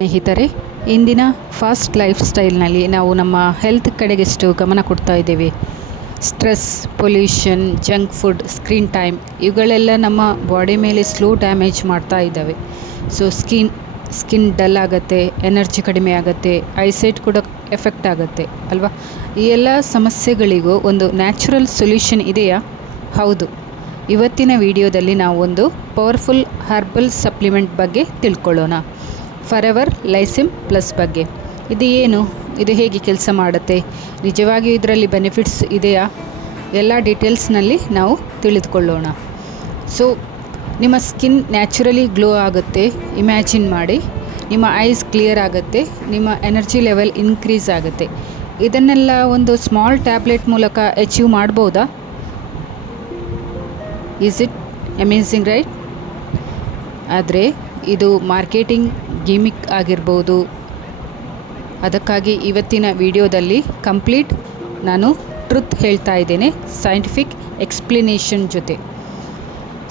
ಸ್ನೇಹಿತರೆ, ಇಂದಿನ fast life ಸ್ಟೈಲ್ನಲ್ಲಿ ನಾವು ನಮ್ಮ ಹೆಲ್ತ್ ಕಡೆಗೆಷ್ಟು ಗಮನ ಕೊಡ್ತಾ ಇದ್ದೇವೆ. Stress, pollution, junk food, screen time ಇವುಗಳೆಲ್ಲ ನಮ್ಮ ಬಾಡಿ ಮೇಲೆ ಸ್ಲೋ ಡ್ಯಾಮೇಜ್ ಮಾಡ್ತಾ ಇದ್ದಾವೆ. ಸೊ ಸ್ಕಿನ್ ಡಲ್ ಆಗುತ್ತೆ, ಎನರ್ಜಿ ಕಡಿಮೆ ಆಗುತ್ತೆ, ಐಸೈಟ್ ಕೂಡ ಎಫೆಕ್ಟ್ ಆಗುತ್ತೆ ಅಲ್ವಾ. ಈ ಎಲ್ಲ ಸಮಸ್ಯೆಗಳಿಗೂ ಒಂದು ನ್ಯಾಚುರಲ್ ಸೊಲ್ಯೂಷನ್ ಇದೆಯಾ? ಹೌದು. ಇವತ್ತಿನ ವಿಡಿಯೋದಲ್ಲಿ ನಾವು ಒಂದು ಪವರ್ಫುಲ್ ಹರ್ಬಲ್ ಸಪ್ಲಿಮೆಂಟ್ ಬಗ್ಗೆ ತಿಳ್ಕೊಳ್ಳೋಣ. ಫಾರೆವರ್ ಲೈಸಿಮ್ ಪ್ಲಸ್ ಬಗ್ಗೆ. ಇದು ಏನು, ಇದು ಹೇಗೆ ಕೆಲಸ ಮಾಡುತ್ತೆ, ನಿಜವಾಗಿಯೂ ಇದರಲ್ಲಿ ಬೆನಿಫಿಟ್ಸ್ ಇದೆಯಾ, ಎಲ್ಲ ಡೀಟೇಲ್ಸ್ನಲ್ಲಿ ನಾವು ತಿಳಿದುಕೊಳ್ಳೋಣ. ಸೊ ನಿಮ್ಮ ಸ್ಕಿನ್ ನ್ಯಾಚುರಲಿ ಗ್ಲೋ ಆಗುತ್ತೆ. ಇಮ್ಯಾಜಿನ್ ಮಾಡಿ, ನಿಮ್ಮ ಐಸ್ ಕ್ಲಿಯರ್ ಆಗುತ್ತೆ, ನಿಮ್ಮ ಎನರ್ಜಿ ಲೆವೆಲ್ ಇನ್ಕ್ರೀಸ್ ಆಗುತ್ತೆ. ಇದನ್ನೆಲ್ಲ ಒಂದು ಸ್ಮಾಲ್ ಟ್ಯಾಬ್ಲೆಟ್ ಮೂಲಕ ಅಚೀವ್ ಮಾಡ್ಬೋದಾ? Is it amazing, right? ಆದರೆ ಇದು ಮಾರ್ಕೆಟಿಂಗ್ ಗಿಮಿಕ್ ಆಗಿರ್ಬೋದು. ಅದಕ್ಕಾಗಿ ಇವತ್ತಿನ ವಿಡಿಯೋದಲ್ಲಿ ಕಂಪ್ಲೀಟ್ ನಾನು ಟ್ರುತ್ ಹೇಳ್ತಾ ಇದ್ದೇನೆ, ಸೈಂಟಿಫಿಕ್ ಎಕ್ಸ್ಪ್ಲನೇಷನ್ ಜೊತೆ.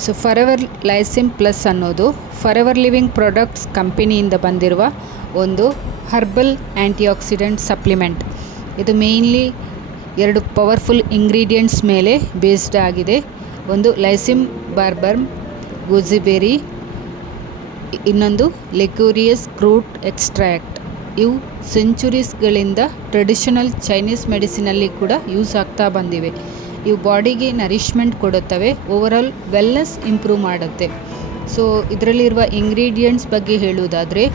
ಸೊ ಫಾರೆವರ್ ಲೈಸಿಮ್ ಪ್ಲಸ್ ಅನ್ನೋದು ಫಾರೆವರ್ ಲಿವಿಂಗ್ ಪ್ರಾಡಕ್ಟ್ಸ್ ಕಂಪನಿಯಿಂದ ಬಂದಿರುವ ಒಂದು ಹರ್ಬಲ್ ಆ್ಯಂಟಿಆಕ್ಸಿಡೆಂಟ್ ಸಪ್ಲಿಮೆಂಟ್. ಇದು ಮೇಯ್ನ್ಲಿ 2 ಪವರ್ಫುಲ್ ಇಂಗ್ರೀಡಿಯೆಂಟ್ಸ್ ಮೇಲೆ ಬೇಸ್ಡ್ ಆಗಿದೆ. ಒಂದು ಲೈಸಿಮ್ ಬಾರ್ಬರ್ಮ್ ಗೂಸಿಬೆರಿ, ಇನ್ನೊಂದು ಲಿಕೋರಿಯಸ್ ರೂಟ್ ಎಕ್ಸ್ಟ್ರಾಕ್ಟ್. ಇವು ಸೆಂಚುರೀಸ್ಗಳಿಂದ ಟ್ರೆಡಿಷನಲ್ ಚೈನೀಸ್ ಮೆಡಿಸಿನಲ್ಲಿ ಕೂಡ ಯೂಸ್ ಆಗ್ತಾ ಬಂದಿವೆ. ಇವು ಬಾಡಿಗೆ ನರಿಷ್ಮೆಂಟ್ ಕೊಡುತ್ತವೆ, ಓವರಾಲ್ ವೆಲ್ನೆಸ್ ಇಂಪ್ರೂವ್ ಮಾಡುತ್ತೆ. ಸೊ ಇದರಲ್ಲಿರುವ ಇಂಗ್ರೀಡಿಯೆಂಟ್ಸ್ ಬಗ್ಗೆ ಹೇಳುವುದಾದರೆ,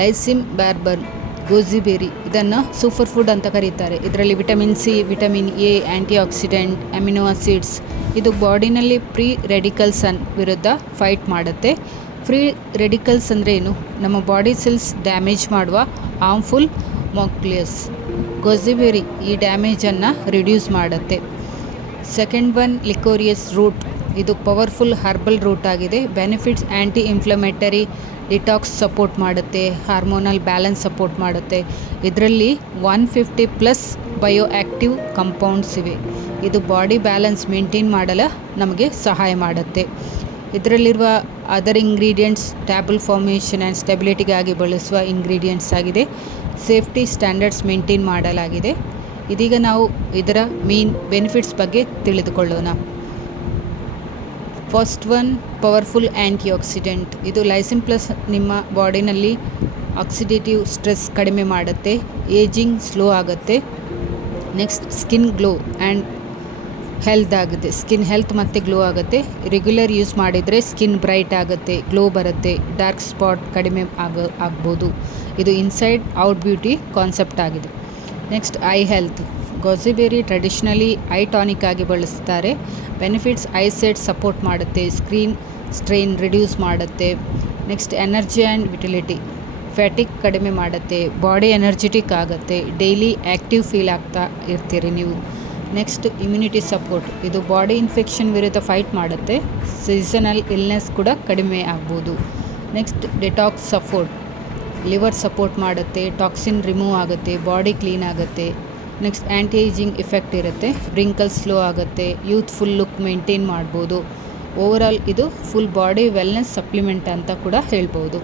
ಲೈಸಿಮ್ ಬಾರ್ಬರ್ಮ್ ಗೂಸಿಬೆರಿ ಇದನ್ನು ಸೂಪರ್ ಫುಡ್ ಅಂತ ಕರೀತಾರೆ. ಇದರಲ್ಲಿ vitamin C, vitamin A, antioxidant, amino acids. ಇದು ಬಾಡಿನಲ್ಲಿ ಫ್ರೀ ರೆಡಿಕಲ್ಸ್ ವಿರುದ್ಧ ಫೈಟ್ ಮಾಡುತ್ತೆ. ಫ್ರೀ ರೆಡಿಕಲ್ಸ್ ಅಂದರೆ ಏನು? ನಮ್ಮ ಬಾಡಿ ಸೆಲ್ಸ್ ಡ್ಯಾಮೇಜ್ ಮಾಡುವ ಹಾರ್ಮ್ಫುಲ್ ಮೊಕ್ಲಿಯಸ್. ಗೂಸಿಬೆರಿ ಈ ಡ್ಯಾಮೇಜನ್ನು ರಿಡ್ಯೂಸ್ ಮಾಡುತ್ತೆ. Second one liquorice root. ಇದು ಪವರ್ಫುಲ್ ಹರ್ಬಲ್ ರೂಟ್ ಆಗಿದೆ. Benefits: anti inflammatory, detox support ಮಾಡುತ್ತೆ, ಹಾರ್ಮೋನಲ್ ಬ್ಯಾಲೆನ್ಸ್ ಸಪೋರ್ಟ್ ಮಾಡುತ್ತೆ. ಇದರಲ್ಲಿ 150+ ಬಯೋ ಆ್ಯಕ್ಟಿವ್ ಕಂಪೌಂಡ್ಸ್ ಇವೆ. ಇದು ಬಾಡಿ ಬ್ಯಾಲೆನ್ಸ್ ಮೇಂಟೈನ್ ಮಾಡಲು ನಮಗೆ ಸಹಾಯ ಮಾಡುತ್ತೆ. ಇದರಲ್ಲಿರುವ other ingredients tablet formation and ಸ್ಟೆಬಿಲಿಟಿಗಾಗಿ ಬಳಸುವ ಇಂಗ್ರೀಡಿಯೆಂಟ್ಸ್ ಆಗಿದೆ. ಸೇಫ್ಟಿ ಸ್ಟ್ಯಾಂಡರ್ಡ್ಸ್ ಮೇಂಟೈನ್ ಮಾಡಲಾಗಿದೆ. ಇದೀಗ ನಾವು ಇದರ ಮೇನ್ ಬೆನಿಫಿಟ್ಸ್ ಬಗ್ಗೆ ತಿಳಿದುಕೊಳ್ಳೋಣ. First one, powerful antioxidant. ಇದು ಲೈಸಿಮ್ ಪ್ಲಸ್ ನಿಮ್ಮ ಬಾಡಿನಲ್ಲಿ ಆಕ್ಸಿಡೇಟಿವ್ ಸ್ಟ್ರೆಸ್ ಕಡಿಮೆ ಮಾಡುತ್ತೆ, ಏಜಿಂಗ್ ಸ್ಲೋ ಆಗುತ್ತೆ. Next, skin glow and health ಆಗುತ್ತೆ. ಸ್ಕಿನ್ ಹೆಲ್ತ್ ಮತ್ತು ಗ್ಲೋ ಆಗುತ್ತೆ. ರೆಗ್ಯುಲರ್ ಯೂಸ್ ಮಾಡಿದರೆ ಸ್ಕಿನ್ ಬ್ರೈಟ್ ಆಗುತ್ತೆ, ಗ್ಲೋ ಬರುತ್ತೆ, ಡಾರ್ಕ್ ಸ್ಪಾಟ್ ಕಡಿಮೆ ಆಗ್ಬೋದು. ಇದು ಇನ್ಸೈಡ್ ಔಟ್ ಬ್ಯೂಟಿ ಕಾನ್ಸೆಪ್ಟ್ ಆಗಿದೆ. Next, eye health. Gooseberry traditionally eye tonic ಆಗಿ ಬಳಸ್ತಾರೆ. ಬೆನಿಫಿಟ್ಸ್: ಐಸೈಟ್ ಸಪೋರ್ಟ್ ಮಾಡುತ್ತೆ, ಸ್ಕ್ರೀನ್ ಸ್ಟ್ರೈನ್ ರಿಡ್ಯೂಸ್ ಮಾಡುತ್ತೆ. Next, energy and ವಿಟಿಲಿಟಿ. ಫ್ಯಾಟಿಕ್ ಕಡಿಮೆ ಮಾಡುತ್ತೆ, ಬಾಡಿ ಎನರ್ಜೆಟಿಕ್ ಆಗುತ್ತೆ, ಡೈಲಿ ಆ್ಯಕ್ಟಿವ್ ಫೀಲ್ ಆಗ್ತಾ ಇರ್ತೀರಿ ನೀವು. Next, immunity support. ಇದು ಬಾಡಿ ಇನ್ಫೆಕ್ಷನ್ ವಿರುದ್ಧ ಫೈಟ್ ಮಾಡುತ್ತೆ, ಸೀಸನಲ್ ಇಲ್ನೆಸ್ ಕೂಡ ಕಡಿಮೆ ಆಗ್ಬೋದು. Next, detox support. Liver support ಮಾಡುತ್ತೆ, ಟಾಕ್ಸಿನ್ ರಿಮೂವ್ ಆಗುತ್ತೆ, ಬಾಡಿ ಕ್ಲೀನ್ ಆಗುತ್ತೆ. ನೆಕ್ಸ್ಟ್, ಆ್ಯಂಟಿ ಏಜಿಂಗ್ ಇಫೆಕ್ಟ್ ಇರುತ್ತೆ, ವ್ರಿಂಕಲ್ಸ್ ಸ್ಲೋ ಆಗುತ್ತೆ, ಯೂತ್ಫುಲ್ ಲುಕ್ ಮೇಂಟೈನ್ ಮಾಡ್ಬೋದು. ಓವರಾಲ್ ಇದು ಫುಲ್ ಬಾಡಿ ವೆಲ್ನೆಸ್ ಸಪ್ಲಿಮೆಂಟ್ ಅಂತ ಕೂಡ ಹೇಳ್ಬೋದು.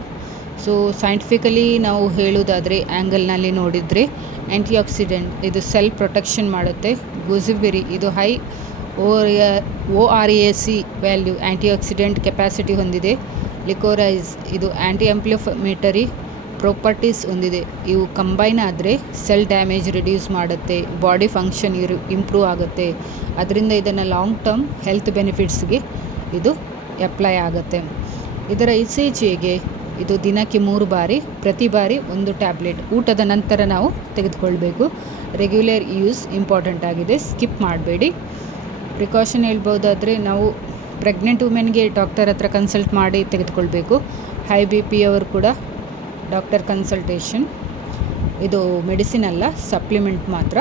ಸೊ ಸೈಂಟಿಫಿಕಲಿ ನಾವು ಹೇಳೋದಾದರೆ ಆ್ಯಂಗಲ್ನಲ್ಲಿ ನೋಡಿದರೆ, ಆ್ಯಂಟಿಆಕ್ಸಿಡೆಂಟ್ ಇದು ಸೆಲ್ ಪ್ರೊಟೆಕ್ಷನ್ ಮಾಡುತ್ತೆ. ಗೂಸಿಬೆರಿ ಇದು high ORAC value antioxidant capacity ಹೊಂದಿದೆ. ಲಿಕೋರೈಸ್ ಇದು ಆ್ಯಂಟಿ ಇನ್ಫ್ಲಮೇಟರಿ ಪ್ರಾಪರ್ಟೀಸ್ ಹೊಂದಿದೆ. ಇವು ಕಂಬೈನ್ ಆದರೆ ಸೆಲ್ ಡ್ಯಾಮೇಜ್ ರಿಡ್ಯೂಸ್ ಮಾಡುತ್ತೆ, ಬಾಡಿ ಫಂಕ್ಷನ್ ಇಂಪ್ರೂವ್ ಆಗುತ್ತೆ. ಅದರಿಂದ ಇದನ್ನು ಲಾಂಗ್ ಟರ್ಮ್ ಹೆಲ್ತ್ ಬೆನಿಫಿಟ್ಸ್ಗೆ ಇದು ಅಪ್ಲೈ ಆಗುತ್ತೆ. ಇದರ ಯೂಸೇಜ್ ಹೇಗೆ? ಇದು ದಿನಕ್ಕೆ 3 ಬಾರಿ, ಪ್ರತಿ ಬಾರಿ 1 ಟ್ಯಾಬ್ಲೆಟ್ ಊಟದ ನಂತರ ನಾವು ತೆಗೆದುಕೊಳ್ಬೇಕು. ರೆಗ್ಯುಲರ್ ಯೂಸ್ ಇಂಪಾರ್ಟೆಂಟ್ ಆಗಿದೆ, ಸ್ಕಿಪ್ ಮಾಡಬೇಡಿ. ಪ್ರಿಕಾಷನ್ ಹೇಳ್ಬೋದಾದರೆ, ನಾವು ಪ್ರೆಗ್ನೆಂಟ್ ವುಮೆನ್ಗೆ ಡಾಕ್ಟರ್ ಹತ್ರ ಕನ್ಸಲ್ಟ್ ಮಾಡಿ ತೆಗೆದುಕೊಳ್ಬೇಕು. ಹೈ BP ಅವರು ಕೂಡ ಡಾಕ್ಟರ್ ಕನ್ಸಲ್ಟೇಷನ್. ಇದು ಮೆಡಿಸಿನ್ ಅಲ್ಲ, ಸಪ್ಲಿಮೆಂಟ್ ಮಾತ್ರ.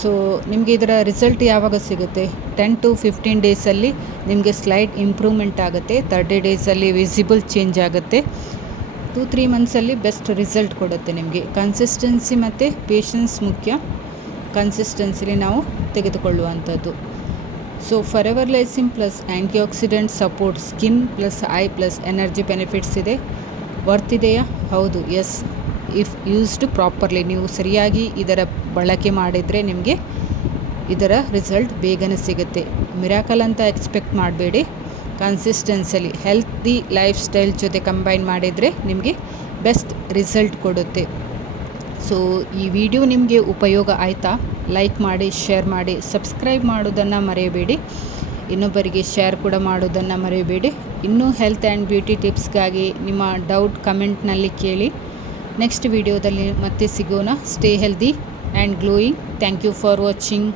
ಸೊ ನಿಮಗೆ ಇದರ ರಿಸಲ್ಟ್ ಯಾವಾಗ ಸಿಗುತ್ತೆ? 10 to 15 ಡೇಸಲ್ಲಿ ನಿಮಗೆ ಸ್ಲೈಟ್ ಇಂಪ್ರೂವ್ಮೆಂಟ್ ಆಗುತ್ತೆ. 30 ಡೇಸಲ್ಲಿ ವಿಸಿಬಲ್ ಚೇಂಜ್ ಆಗುತ್ತೆ. 2-3 ಮಂತ್ಸಲ್ಲಿ ಬೆಸ್ಟ್ ರಿಸಲ್ಟ್ ಕೊಡುತ್ತೆ ನಿಮಗೆ. ಕನ್ಸಿಸ್ಟೆನ್ಸಿ ಮತ್ತು ಪೇಷನ್ಸ್ ಮುಖ್ಯ. ಕನ್ಸಿಸ್ಟೆನ್ಸಿಲಿ ನಾವು ತೆಗೆದುಕೊಳ್ಳುವಂಥದ್ದು. ಸೊ ಫಾರೆವರ್ ಲೈಸಿಮ್ plus antioxidant support skin plus eye plus energy benefits ಇದೆ. ವರ್ತ್ ಇದೆಯಾ? ಹೌದು, ಎಸ್. ಇಫ್ ಯೂಸ್ಡ್ ಪ್ರಾಪರ್ಲಿ, ನೀವು ಸರಿಯಾಗಿ ಇದರ ಬಳಕೆ ಮಾಡಿದರೆ ನಿಮಗೆ ಇದರ ರಿಸಲ್ಟ್ ಬೇಗನೆ ಸಿಗುತ್ತೆ. ಮಿರಾಕಲ್ ಅಂತ ಎಕ್ಸ್ಪೆಕ್ಟ್ ಮಾಡಬೇಡಿ. ಕನ್ಸಿಸ್ಟೆನ್ಸಲಿ ಹೆಲ್ತಿ ಲೈಫ್ ಸ್ಟೈಲ್ ಜೊತೆ ಕಂಬೈನ್ ಮಾಡಿದರೆ ನಿಮಗೆ ಬೆಸ್ಟ್ ರಿಸಲ್ಟ್ ಕೊಡುತ್ತೆ. ಸೊ ಈ ವಿಡಿಯೋ ನಿಮಗೆ ಉಪಯೋಗ ಆಯಿತಾ? ಲೈಕ್ ಮಾಡಿ, ಶೇರ್ ಮಾಡಿ, ಸಬ್ಸ್ಕ್ರೈಬ್ ಮಾಡೋದನ್ನು ಮರೆಯಬೇಡಿ. ಇನ್ನೊಬ್ಬರಿಗೆ ಶೇರ್ ಕೂಡ ಮಾಡೋದನ್ನು ಮರೆಯಬೇಡಿ. ಇನ್ನೂ ಹೆಲ್ತ್ ಆ್ಯಂಡ್ ಬ್ಯೂಟಿ ಟಿಪ್ಸ್ಗಾಗಿ ನಿಮ್ಮ ಡೌಟ್ ಕಮೆಂಟ್ನಲ್ಲಿ ಕೇಳಿ. ನೆಕ್ಸ್ಟ್ ವಿಡಿಯೋದಲ್ಲಿ ಮತ್ತೆ ಸಿಗೋಣ. Stay healthy and glowing. Thank you for watching.